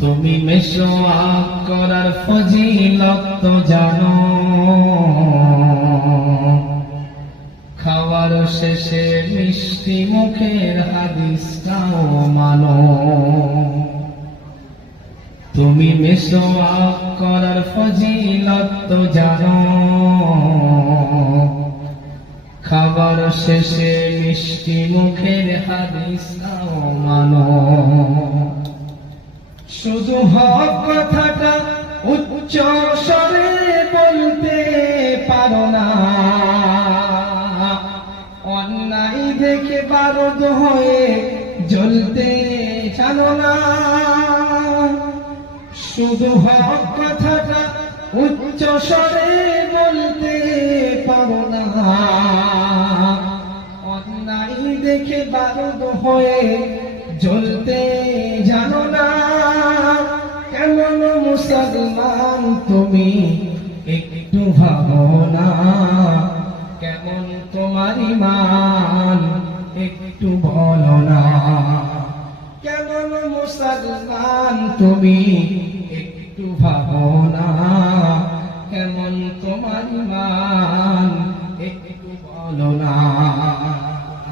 তুমি মেশওয়াক করার ফজিলত তো জানো, খাওয়ার শেষে মিষ্টি মুখের হাদিসটাও মানো। তুমি মেশওয়াক করার ফজিলত তো জানো, খাবার শেষে মিষ্টি মুখের হাদিসটাও মানো। শুধু হক কথাটা উচ্চ স্বরে বলতে পারো না, অন্যায় দেখে বারুদ হয়ে জ্বলতে জানো না। শুধু হক কথাটা উচ্চ স্বরে বলতে পারো না, অন্যায় দেখে বারুদ হয়ে জ্বলতে জানো না। কেমন মুসলমান তুমি একটু ভাবো না, কেমন তোমার ঈমান একটু বলো না। কেমন মুসলমান তুমি